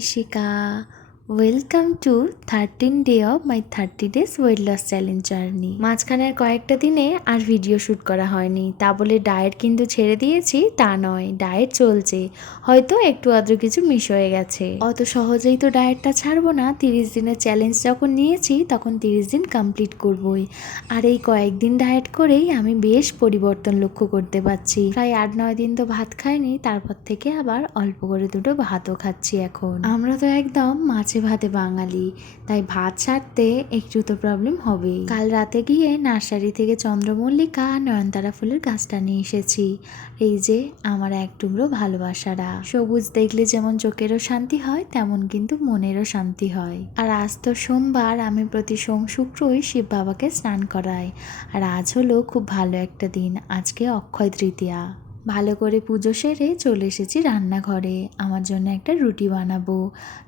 Ishika. Welcome to 13 day of my 30 days weight loss challenge journey. মাঝখানের কয়েকটা দিনে আর video shoot করা হয়নি, তা বলে ডায়েট কিন্তু ছেড়ে দিয়েছি তা নয়, ডায়েট চলছে, হয়তো একটু আদ্র কিছু মিস হয়ে গেছে। অত সহজেই তো ডায়েটটা ছাড়বো না। 30 দিনের চ্যালেঞ্জ যখন নিয়েছি তখন 30 দিন কমপ্লিট করবই। আর এই কয়েকদিন ডায়েট করেই আমি বেশ পরিবর্তন লক্ষ্য করতে পারছি। প্রায় 8-9 দিন তো ভাত খাইনি, তারপর থেকে আবার অল্প করে দুটো ভাতও খাচ্ছি। এখন আমরা তো একদম মাছে ভাতে বাঙালি, তাই ভাত ছাড়তে একটু তো প্রবলেম হবেই। কাল রাতে গিয়ে নার্সারি থেকে চন্দ্রমল্লিকা আর নয়নতারা ফুলের গাছটা নিয়ে এসেছি। এই যে আমার এক টুকরো ভালোবাসারা। সবুজ দেখলে যেমন চোখেরও শান্তি হয়, তেমন কিন্তু মনেরও শান্তি হয়। আর আজ তো সোমবার, আমি প্রতি সোম শুক্রই শিব বাবাকে স্নান করাই। আর আজ হলো খুব ভালো একটা দিন, আজকে অক্ষয় তৃতীয়া। ভালো করে পুজো সেরে চলে এসেছি রান্নাঘরে। আমার জন্য একটা রুটি বানাবো।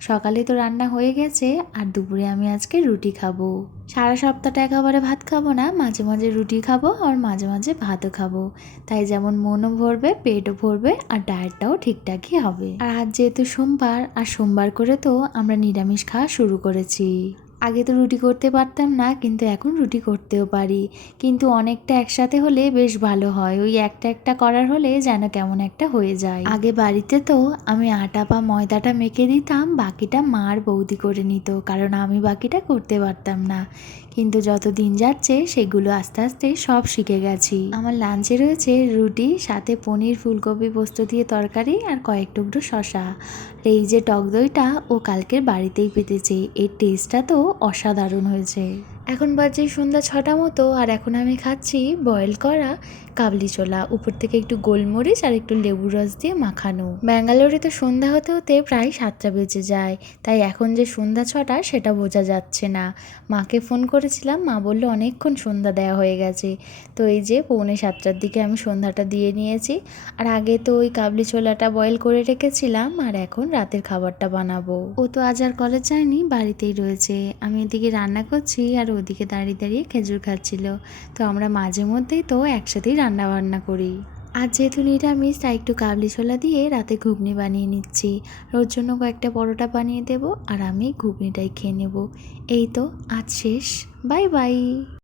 সকালে তো রান্না হয়ে গেছে, আর দুপুরে আমি আজকে রুটি খাবো। সারা সপ্তাহটা একেবারে ভাত খাবো না, মাঝে মাঝে রুটি খাবো আর মাঝে মাঝে ভাতও খাবো। তাই যেমন মনও ভরবে, পেটও ভরবে, আর ডায়েটটাও ঠিকঠাকই হবে। আর আজ যেহেতু সোমবার, আর সোমবার করে তো আমরা নিরামিষ খাওয়া শুরু করেছি। আগে তো রুটি করতে পারতাম না, কিন্তু এখন রুটি করতেও পারি। কিন্তু অনেকটা একসাথে হলে বেশ ভালো হয়, ওই একটা একটা করার হলে যেন কেমন একটা হয়ে যায়। আগে বাড়িতে তো আমি আটা বা ময়দাটা মেখে দিতাম, বাকিটা মা আর বৌদি করে নিত, কারণ আমি বাকিটা করতে পারতাম না। কিন্তু যত দিন যাচ্ছে সেগুলো আস্তে আস্তে সব শিখে গেছি। আমার লাঞ্চে রয়েছে রুটি, সাথে পনির, ফুলকপি, পোস্ত দিয়ে তরকারি, আর কয়েক টুকরো শশা। এই যে টক দইটা ও কালকের বাড়িতেই পেতেছে, এর টেস্টটা তো অসাধারণ হয়েছে। এখন বাজে সন্ধ্যা 6টা মতো, আর এখন আমি খাচ্ছি বয়েল করা কাবলি ছোলা, উপর থেকে একটু গোলমরিচ আর একটু লেবুর রস দিয়ে মাখানো। ব্যাঙ্গালোরে তো সন্ধ্যা হতে হতে প্রায় 7টা বেজে যায়, তাই এখন যে সন্ধ্যা 6টা সেটা বোঝা যাচ্ছে না। মাকে ফোন করেছিলাম, মা বললো অনেকক্ষণ সন্ধ্যা দেওয়া হয়ে গেছে। তো এই যে 6:45টার দিকে আমি সন্ধ্যাটা দিয়ে নিয়েছি। আর আগে তো ওই কাবলি ছোলাটা বয়েল করে রেখেছিলাম, আর এখন রাতের খাবারটা বানাবো। ও তো আজ আর কলেজ যায়নি, বাড়িতেই রয়েছে। আমি এদিকে রান্না করছি আর ওদিকে দাঁড়িয়ে দাঁড়িয়ে খেজুর খাচ্ছিল। তো আমরা মাঝে মধ্যেই তো একসাথেই রান্না বান্না করি। আজ যেহেতু নিরামিষ, তাই একটু কাবলি ছোলা দিয়ে রাতে ঘুগনি বানিয়ে নিচ্ছি। ওর জন্য কয়েকটা পরোটা বানিয়ে দেবো, আর আমি ঘুগনিটাই খেয়ে নেব। এই তো আজ শেষ। Bye bye.